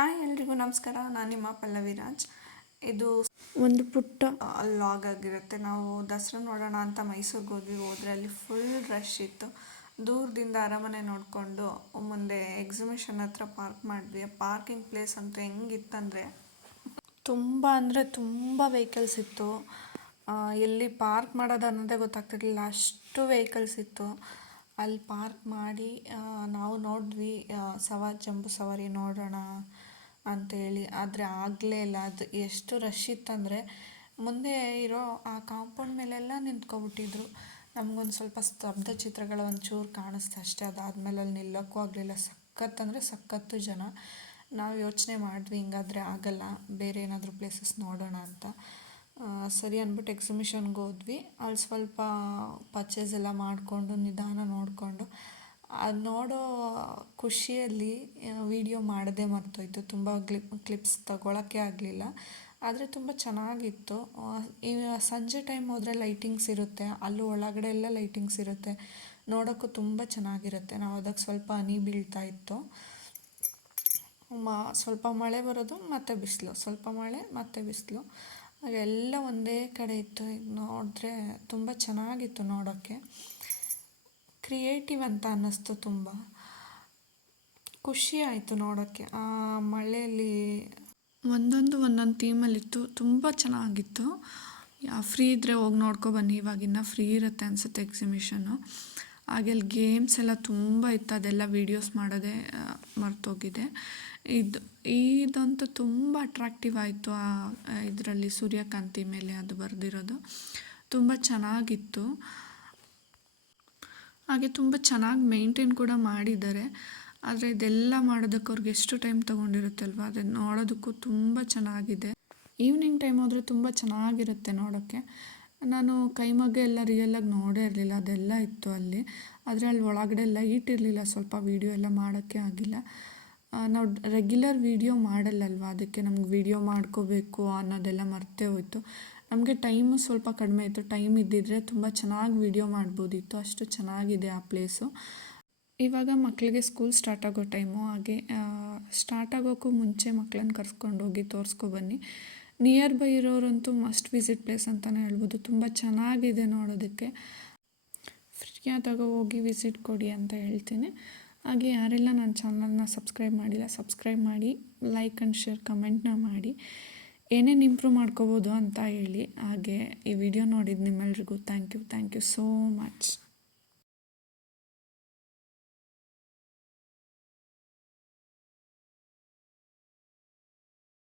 Hi ಎಲ್ರಿಗೂ ನಮಸ್ಕಾರ. ನಾನು ನಿಮ್ಮ ಪಲ್ಲವಿ ರಾಜ್. ಇದು ಒಂದು ಪುಟ್ಟ ಲಾಗ್ ಆಗಿರುತ್ತೆ. ನಾವು ದಸರಾ ನೋಡೋಣ ಅಂತ ಮೈಸೂರಿಗೆ ಹೋದರೆ ಅಲ್ಲಿ ಫುಲ್ ರಶ್ ಇತ್ತು. ದೂರದಿಂದ ಅರಮನೆ ನೋಡಿಕೊಂಡು ಮುಂದೆ ಎಕ್ಸಿಬಿಷನ್ ಹತ್ರ ಪಾರ್ಕ್ ಮಾಡಿದ್ವಿ. ಪಾರ್ಕಿಂಗ್ ಪ್ಲೇಸ್ ಅಂತೂ ಹೆಂಗಿತ್ತಂದರೆ ತುಂಬ ವೆಹಿಕಲ್ಸ್ ಇತ್ತು. ಎಲ್ಲಿ ಪಾರ್ಕ್ ಮಾಡೋದು ಅನ್ನೋದೇ ಗೊತ್ತಾಗ್ತಿರ್ಲಿಲ್ಲ, ಅಷ್ಟು ವೆಹಿಕಲ್ಸ್ ಇತ್ತು. ಅಲ್ಲಿ ಪಾರ್ಕ್ ಮಾಡಿ ನಾವು ನೋಡಿದ್ವಿ ಜಂಬೂ ಸವಾರಿ ನೋಡೋಣ ಅಂತೇಳಿ. ಆದರೆ ಆಗಲೇ ಇಲ್ಲ. ಅದು ಎಷ್ಟು ರಶ್ ಇತ್ತಂದರೆ ಮುಂದೆ ಇರೋ ಆ ಕಾಂಪೌಂಡ್ ಮೇಲೆಲ್ಲ ನಿಂತ್ಕೊಬಿಟ್ಟಿದ್ರು. ನಮಗೊಂದು ಸ್ವಲ್ಪ ಸ್ತಬ್ಧ ಚಿತ್ರಗಳು ಒಂಚೂರು ಕಾಣಿಸ್ತು ಅಷ್ಟೇ. ಅದಾದಮೇಲೆ ಅಲ್ಲಿ ನಿಲ್ಲೋಕ್ಕೂ ಆಗಲಿಲ್ಲ. ಸಖತ್ತು ಜನ. ನಾವು ಯೋಚನೆ ಮಾಡಿದ್ವಿ ಹಿಂಗಾದರೆ ಆಗಲ್ಲ, ಬೇರೆ ಏನಾದರೂ ಪ್ಲೇಸಸ್ ನೋಡೋಣ ಅಂತ. ಸರಿ ಅಂದ್ಬಿಟ್ಟು ಎಕ್ಸಿಬಿಷನ್ಗೆ ಹೋದ್ವಿ. ಅಲ್ಲಿ ಸ್ವಲ್ಪ ಪರ್ಚೇಸ್ ಎಲ್ಲ ಮಾಡಿಕೊಂಡು ನಿಧಾನ ನೋಡಿಕೊಂಡು ಅದು ನೋಡೋ ಖುಷಿಯಲ್ಲಿ ವಿಡಿಯೋ ಮಾಡೋದೇ ಮರ್ತೋಯ್ತು. ತುಂಬ ಕ್ಲಿಪ್ಸ್ ತಗೊಳ್ಳೋಕ್ಕೆ ಆಗಲಿಲ್ಲ. ಆದರೆ ತುಂಬ ಚೆನ್ನಾಗಿತ್ತು. ಈ ಸಂಜೆ ಟೈಮ್ ಹೋದರೆ ಲೈಟಿಂಗ್ಸ್ ಇರುತ್ತೆ, ಅಲ್ಲೂ ಒಳಗಡೆ ಎಲ್ಲ ಲೈಟಿಂಗ್ಸ್ ಇರುತ್ತೆ, ನೋಡೋಕ್ಕೂ ತುಂಬ ಚೆನ್ನಾಗಿರುತ್ತೆ. ನಾವು ಅದಕ್ಕೆ ಸ್ವಲ್ಪ ಹನಿ ಬೀಳ್ತಾ ಇತ್ತು. ಸ್ವಲ್ಪ ಮಳೆ ಬರೋದು ಮತ್ತು ಬಿಸಿಲು, ಸ್ವಲ್ಪ ಮಳೆ ಮತ್ತು ಬಿಸಿಲು, ಎಲ್ಲ ಒಂದೇ ಕಡೆ ಇತ್ತು. ಈಗ ನೋಡಿದ್ರೆ ತುಂಬ ಚೆನ್ನಾಗಿತ್ತು ನೋಡೋಕ್ಕೆ. ಕ್ರಿಯೇಟಿವ್ ಅಂತ ಅನ್ನಿಸ್ತು. ತುಂಬ ಖುಷಿ ಆಯಿತು ನೋಡೋಕ್ಕೆ. ಆ ಮಳೆಯಲ್ಲಿ ಒಂದೊಂದು ಥೀಮಲ್ಲಿತ್ತು, ತುಂಬ ಚೆನ್ನಾಗಿತ್ತು. ಫ್ರೀ ಇದ್ದರೆ ಹೋಗಿ ನೋಡ್ಕೊಬನ್ನಿ. ಇವಾಗಿನ್ನು ಫ್ರೀ ಇರುತ್ತೆ ಅನಿಸುತ್ತೆ ಎಕ್ಸಿಬಿಷನ್ನು. ಹಾಗೆ ಅಲ್ಲಿ ಗೇಮ್ಸ್ ಎಲ್ಲ ತುಂಬ ಇತ್ತು, ಅದೆಲ್ಲ ವೀಡಿಯೋಸ್ ಮಾಡೋದೇ ಮರ್ತೋಗಿದೆ. ಇದಂತೂ ತುಂಬ ಅಟ್ರಾಕ್ಟಿವ್ ಆಯಿತು. ಇದರಲ್ಲಿ ಸೂರ್ಯಕಾಂತಿ ಮೇಲೆ ಅದು ಬರೆದಿರೋದು ತುಂಬ ಚೆನ್ನಾಗಿತ್ತು. ಹಾಗೆ ತುಂಬ ಚೆನ್ನಾಗಿ ಮೇಂಟೈನ್ ಕೂಡ ಮಾಡಿದ್ದಾರೆ. ಆದರೆ ಇದೆಲ್ಲ ಮಾಡೋದಕ್ಕೆ ಅವ್ರಿಗೆ ಎಷ್ಟು ಟೈಮ್ ತೊಗೊಂಡಿರುತ್ತಲ್ವ, ಅದನ್ನು ನೋಡೋದಕ್ಕೂ ತುಂಬ ಚೆನ್ನಾಗಿದೆ. ಈವ್ನಿಂಗ್ ಟೈಮ್ ಹೋದರೆ ತುಂಬ ಚೆನ್ನಾಗಿರುತ್ತೆ ನೋಡೋಕ್ಕೆ. ನಾನು ಕೈಮಗ್ಗ ಎಲ್ಲ ರಿಯಲಾಗಿ ನೋಡೇ ಇರಲಿಲ್ಲ, ಅದೆಲ್ಲ ಇತ್ತು ಅಲ್ಲಿ. ಆದರೆ ಅಲ್ಲಿ ಒಳಗಡೆ ಲೈಟ್ ಇರಲಿಲ್ಲ, ಸ್ವಲ್ಪ ವೀಡಿಯೋ ಎಲ್ಲ ಮಾಡೋಕ್ಕೆ ಆಗಿಲ್ಲ. ನಾವು ರೆಗ್ಯುಲರ್ ವೀಡಿಯೋ ಮಾಡಲ್ಲಲ್ವ, ಅದಕ್ಕೆ ನಮ್ಗೆ ವೀಡಿಯೋ ಮಾಡ್ಕೋಬೇಕು ಅನ್ನೋದೆಲ್ಲ ಮರ್ತೇ ಹೋಯಿತು. ನಮಗೆ ಟೈಮು ಸ್ವಲ್ಪ ಕಡಿಮೆ ಇತ್ತು. ಟೈಮ್ ಇದ್ದಿದ್ದರೆ ತುಂಬ ಚೆನ್ನಾಗಿ ವೀಡಿಯೋ ಮಾಡ್ಬೋದಿತ್ತು, ಅಷ್ಟು ಚೆನ್ನಾಗಿದೆ ಆ ಪ್ಲೇಸು. ಇವಾಗ ಮಕ್ಕಳಿಗೆ ಸ್ಕೂಲ್ ಸ್ಟಾರ್ಟ್ ಆಗೋ ಟೈಮು. ಹಾಗೆ ಸ್ಟಾರ್ಟ್ ಆಗೋಕ್ಕೂ ಮುಂಚೆ ಮಕ್ಕಳನ್ನ ಕರ್ಸ್ಕೊಂಡು ಹೋಗಿ ತೋರಿಸ್ಕೊಬನ್ನಿ. ನಿಯರ್ ಬೈ ಇರೋರಂತೂ ಮಸ್ಟ್ ವಿಸಿಟ್ ಪ್ಲೇಸ್ ಅಂತಲೇ ಹೇಳ್ಬೋದು. ತುಂಬ ಚೆನ್ನಾಗಿದೆ ನೋಡೋದಕ್ಕೆ. ಫ್ರೀ ಆದಾಗ ಹೋಗಿ ವಿಸಿಟ್ ಕೊಡಿ ಅಂತ ಹೇಳ್ತೀನಿ. ಹಾಗೆ ಯಾರೆಲ್ಲ ನನ್ನ ಚಾನಲ್ನ ಸಬ್ಸ್ಕ್ರೈಬ್ ಮಾಡಿಲ್ಲ, ಸಬ್ಸ್ಕ್ರೈಬ್ ಮಾಡಿ, ಲೈಕ್ ಆ್ಯಂಡ್ ಶೇರ್ ಕಮೆಂಟ್ನ ಮಾಡಿ, ಏನೇನು ಇಂಪ್ರೂವ್ ಮಾಡ್ಕೋಬೋದು ಅಂತ ಹೇಳಿ. ಹಾಗೆ ಈ ವಿಡಿಯೋ ನೋಡಿದ ನಿಮ್ಮೆಲ್ರಿಗೂ ಥ್ಯಾಂಕ್ ಯು ಸೋ ಮಚ್.